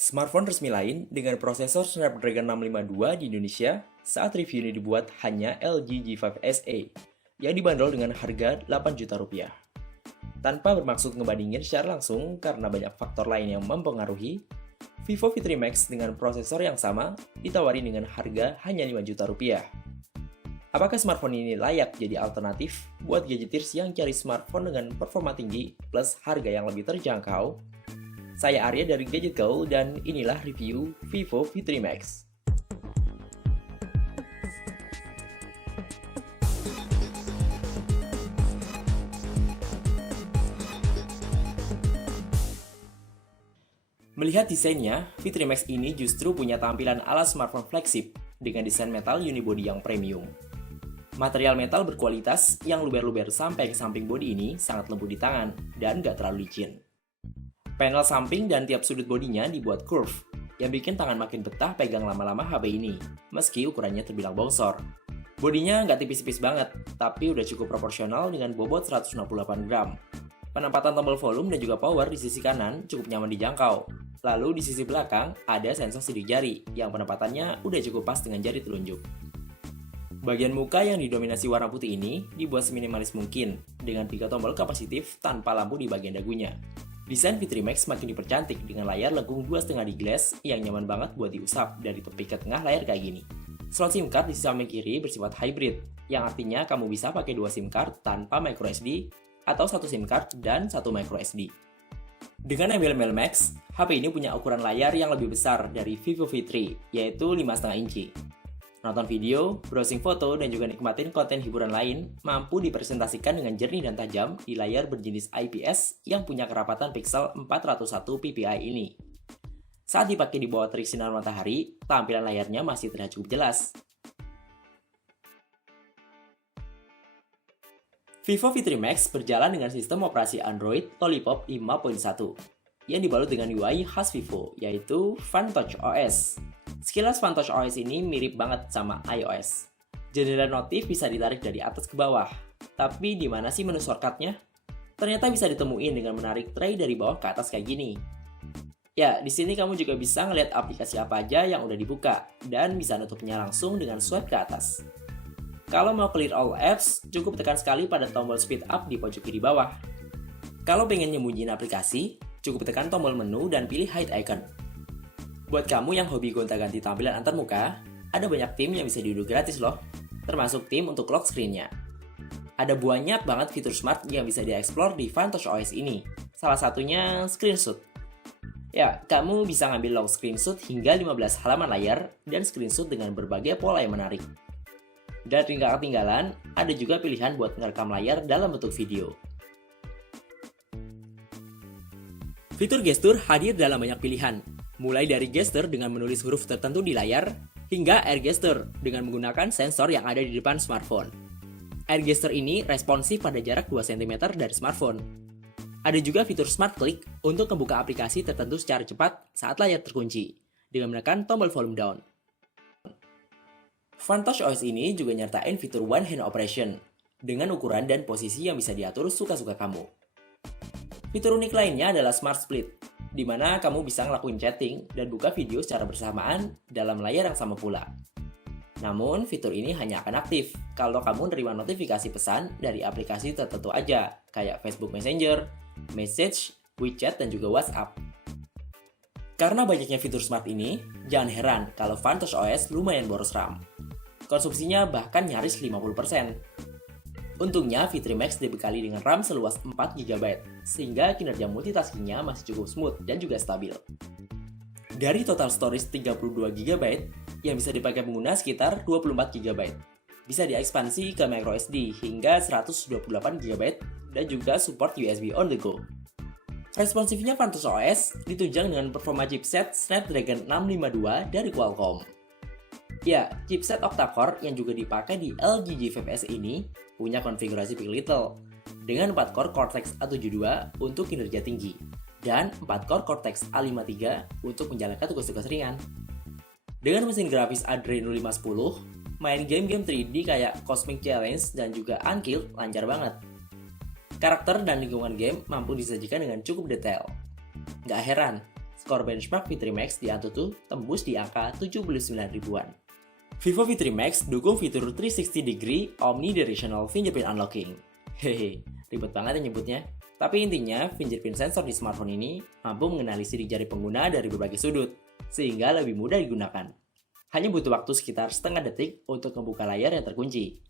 Smartphone resmi lain dengan prosesor Snapdragon 652 di Indonesia saat review ini dibuat hanya LG G5 SE yang dibanderol dengan harga 8 juta rupiah. Tanpa bermaksud ngebandingin secara langsung karena banyak faktor lain yang mempengaruhi, Vivo V3 Max dengan prosesor yang sama ditawari dengan harga hanya 5 juta rupiah. Apakah smartphone ini layak jadi alternatif buat gadgeters yang cari smartphone dengan performa tinggi plus harga yang lebih terjangkau? Saya Arya dari Gadget Go dan inilah review Vivo V3 Max. Melihat desainnya, V3 Max ini justru punya tampilan ala smartphone flagship dengan desain metal unibody yang premium. Material metal berkualitas yang luber-luber sampai ke samping bodi ini sangat lembut di tangan dan gak terlalu licin. Panel samping dan tiap sudut bodinya dibuat curve, yang bikin tangan makin betah pegang lama-lama HP ini, meski ukurannya terbilang bongsor. Bodinya nggak tipis-tipis banget, tapi udah cukup proporsional dengan bobot 168 gram. Penempatan tombol volume dan juga power di sisi kanan cukup nyaman dijangkau. Lalu di sisi belakang ada sensor sidik jari, yang penempatannya udah cukup pas dengan jari telunjuk. Bagian muka yang didominasi warna putih ini dibuat seminimalis mungkin, dengan 3 tombol kapasitif tanpa lampu di bagian dagunya. Desain V3 Max makin dipercantik dengan layar lengkung 2,5D glass yang nyaman banget buat diusap dari tepi ke tengah layar kayak gini. Slot SIM card di sisi samping kiri bersifat hybrid, yang artinya kamu bisa pakai 2 SIM card tanpa microSD atau 1 SIM card dan 1 microSD. Dengan ML Max, HP ini punya ukuran layar yang lebih besar dari Vivo V3, yaitu 5,5 inci. Nonton video, browsing foto, dan juga nikmatin konten hiburan lain mampu dipresentasikan dengan jernih dan tajam di layar berjenis IPS yang punya kerapatan pixel 401 ppi ini. Saat dipakai di bawah terik sinar matahari, tampilan layarnya masih terlihat cukup jelas. Vivo V3 Max berjalan dengan sistem operasi Android Lollipop 5.1 yang dibalut dengan UI khas Vivo, yaitu FunTouch OS. Sekilas FunTouch OS ini mirip banget sama iOS. Jendela notif bisa ditarik dari atas ke bawah. Tapi di mana sih menu shortcut-nya? Ternyata bisa ditemuin dengan menarik tray dari bawah ke atas kayak gini. Ya, di sini kamu juga bisa ngeliat aplikasi apa aja yang udah dibuka dan bisa nutupnya langsung dengan swipe ke atas. Kalau mau clear all apps, cukup tekan sekali pada tombol speed up di pojok kiri bawah. Kalau pengen nyembunyiin aplikasi, cukup tekan tombol menu dan pilih hide icon. Buat kamu yang hobi gonta-ganti tampilan antar muka, ada banyak tim yang bisa diunduh gratis loh, termasuk tim untuk lock screen-nya. Ada banyak banget fitur smart yang bisa dieksplor di FunTouch OS ini, salah satunya screenshot. Ya, kamu bisa ngambil long screenshot hingga 15 halaman layar dan screenshot dengan berbagai pola yang menarik. Dan nggak ketinggalan, ada juga pilihan buat ngerekam layar dalam bentuk video. Fitur gestur hadir dalam banyak pilihan, mulai dari gesture dengan menulis huruf tertentu di layar, hingga air gesture dengan menggunakan sensor yang ada di depan smartphone. Air gesture ini responsif pada jarak 2 cm dari smartphone. Ada juga fitur Smart Click untuk membuka aplikasi tertentu secara cepat saat layar terkunci, dengan menekan tombol volume down. FunTouch OS ini juga nyertain fitur One Hand Operation, dengan ukuran dan posisi yang bisa diatur suka-suka kamu. Fitur unik lainnya adalah Smart Split, di mana kamu bisa ngelakuin chatting dan buka video secara bersamaan dalam layar yang sama pula. Namun, fitur ini hanya akan aktif kalau kamu menerima notifikasi pesan dari aplikasi tertentu aja, kayak Facebook Messenger, Message, WeChat, dan juga WhatsApp. Karena banyaknya fitur smart ini, jangan heran kalau FunTouch OS lumayan boros RAM. Konsumsinya bahkan nyaris 50%. Untungnya, V3 Max dibekali dengan RAM seluas 4GB, sehingga kinerja multitaskingnya masih cukup smooth dan juga stabil. Dari total storage 32GB, yang bisa dipakai pengguna sekitar 24GB. Bisa diekspansi ke microSD hingga 128GB dan juga support USB on the go. Responsifnya FunTouch OS ditunjang dengan performa chipset Snapdragon 652 dari Qualcomm. Ya, chipset octa-core yang juga dipakai di LG G5 SE ini punya konfigurasi Big Little dengan 4 core Cortex A72 untuk kinerja tinggi dan 4 core Cortex A53 untuk menjalankan tugas-tugas ringan. Dengan mesin grafis Adreno 510, main game-game 3D kayak Cosmic Challenge dan juga Unkill lancar banget. Karakter dan lingkungan game mampu disajikan dengan cukup detail. Nggak heran, skor benchmark V3 Max di AnTuTu tembus di angka 79 ribuan. Vivo V3 Max dukung fitur 360 degree omnidirectional fingerprint unlocking. Hehe, ribet banget ya nyebutnya. Tapi intinya, fingerprint sensor di smartphone ini mampu mengenali sidik jari pengguna dari berbagai sudut, sehingga lebih mudah digunakan. Hanya butuh waktu sekitar setengah detik untuk membuka layar yang terkunci.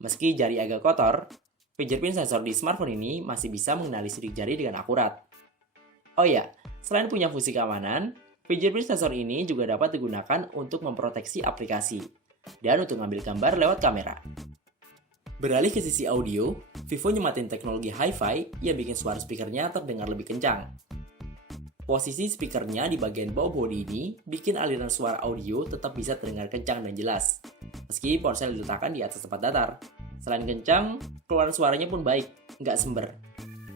Meski jari agak kotor, fingerprint sensor di smartphone ini masih bisa mengenali sidik jari dengan akurat. Oh ya, selain punya fungsi keamanan, fingerprint sensor ini juga dapat digunakan untuk memproteksi aplikasi dan untuk mengambil gambar lewat kamera. Beralih ke sisi audio, Vivo nyematin teknologi hi-fi yang bikin suara speakernya terdengar lebih kencang. Posisi speakernya di bagian bawah bodi ini bikin aliran suara audio tetap bisa terdengar kencang dan jelas, meski ponsel diletakkan di atas tempat datar. Selain kencang, keluaran suaranya pun baik, nggak sember.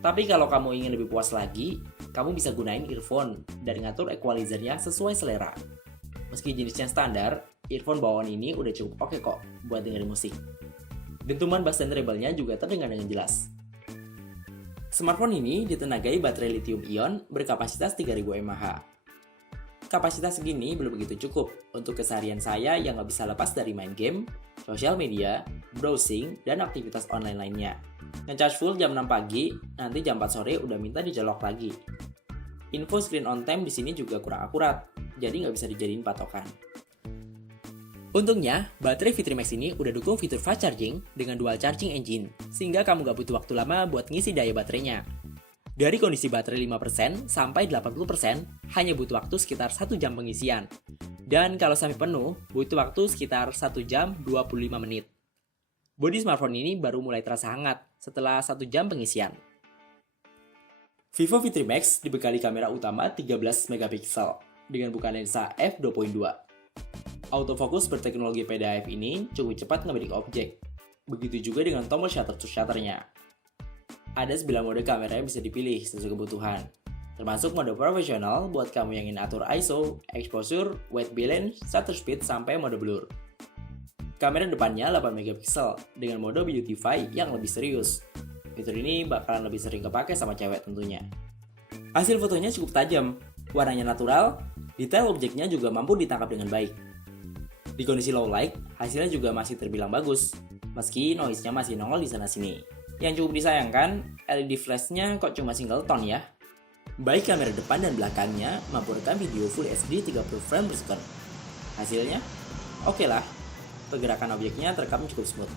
Tapi kalau kamu ingin lebih puas lagi, kamu bisa gunain earphone dan ngatur equalizernya sesuai selera. Meski jenisnya standar, earphone bawaan ini udah cukup oke kok buat dengerin musik. Dentuman bass dan treble-nya juga terdengar dengan jelas. Smartphone ini ditenagai baterai lithium-ion berkapasitas 3000 mAh. Kapasitas segini belum begitu cukup untuk keseharian saya yang nggak bisa lepas dari main game, sosial media, browsing, dan aktivitas online lainnya. Ngecharge full jam 6 pagi, nanti jam 4 sore udah minta dicolok lagi. Info screen on time di sini juga kurang akurat, jadi nggak bisa dijadiin patokan. Untungnya, baterai V3 Max ini udah dukung fitur fast charging dengan dual charging engine, sehingga kamu gak butuh waktu lama buat ngisi daya baterainya. Dari kondisi baterai 5% sampai 80%, hanya butuh waktu sekitar 1 jam pengisian. Dan kalau sampai penuh, butuh waktu sekitar 1 jam 25 menit. Bodi smartphone ini baru mulai terasa hangat setelah 1 jam pengisian. Vivo V3 Max dibekali kamera utama 13 MP dengan buka lensa f2.2. Autofocus berteknologi PDAF ini cukup cepat ngebidik objek. Begitu juga dengan tombol shutter to shutternya. Ada 9 mode kamera yang bisa dipilih sesuai kebutuhan, termasuk mode profesional buat kamu yang ingin atur ISO, exposure, white balance, shutter speed, sampai mode blur. Kamera depannya 8 MP dengan mode beautify yang lebih serius. Fitur ini bakalan lebih sering kepake sama cewek tentunya. Hasil fotonya cukup tajam, warnanya natural, detail objeknya juga mampu ditangkap dengan baik. Di kondisi low light, hasilnya juga masih terbilang bagus, meski noise-nya masih nongol di sana-sini. Yang cukup disayangkan, LED flash-nya kok cuma single tone ya. Baik kamera depan dan belakangnya mampu rekam video Full HD 30 frame per second. Hasilnya, oke lah, pergerakan objeknya terekam cukup smooth.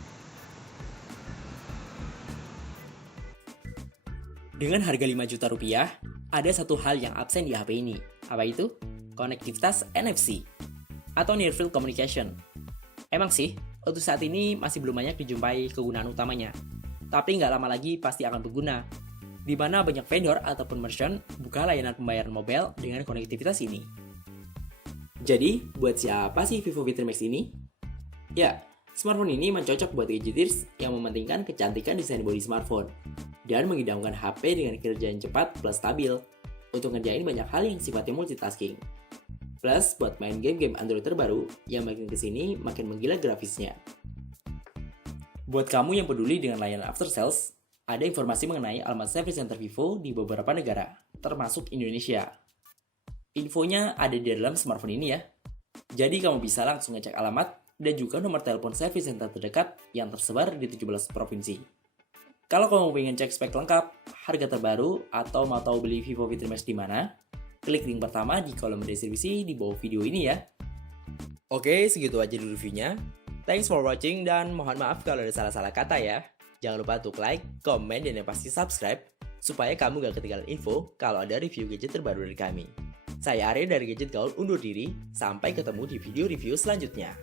Dengan harga 5 juta rupiah, ada satu hal yang absen di HP ini. Apa itu? Konektivitas NFC atau Near Field Communication. Emang sih, untuk saat ini masih belum banyak dijumpai kegunaan utamanya. Tapi nggak lama lagi pasti akan berguna, di mana banyak vendor ataupun merchant buka layanan pembayaran mobile dengan konektivitas ini. Jadi, buat siapa sih Vivo V3 Max ini? Ya, smartphone ini mencocok buat gadgeters yang mementingkan kecantikan desain bodi smartphone dan mengidamkan HP dengan kerjaan cepat plus stabil untuk ngerjain banyak hal yang sifatnya multitasking. Plus buat main game-game Android terbaru yang makin kesini makin menggila grafisnya. Buat kamu yang peduli dengan layanan after sales, ada informasi mengenai alamat service center Vivo di beberapa negara, termasuk Indonesia. Infonya ada di dalam smartphone ini ya. Jadi kamu bisa langsung ngecek alamat dan juga nomor telepon service center terdekat yang tersebar di 17 provinsi. Kalau kamu pengen cek spek lengkap, harga terbaru, atau mau tahu beli Vivo V3 Max di mana, klik link pertama di kolom deskripsi di bawah video ini ya. Oke, segitu aja dulu reviewnya. Thanks for watching dan mohon maaf kalau ada salah-salah kata ya. Jangan lupa untuk like, komen, dan yang pasti subscribe supaya kamu gak ketinggalan info kalau ada review gadget terbaru dari kami. Saya Arya dari Gadget Gaul undur diri, sampai ketemu di video review selanjutnya.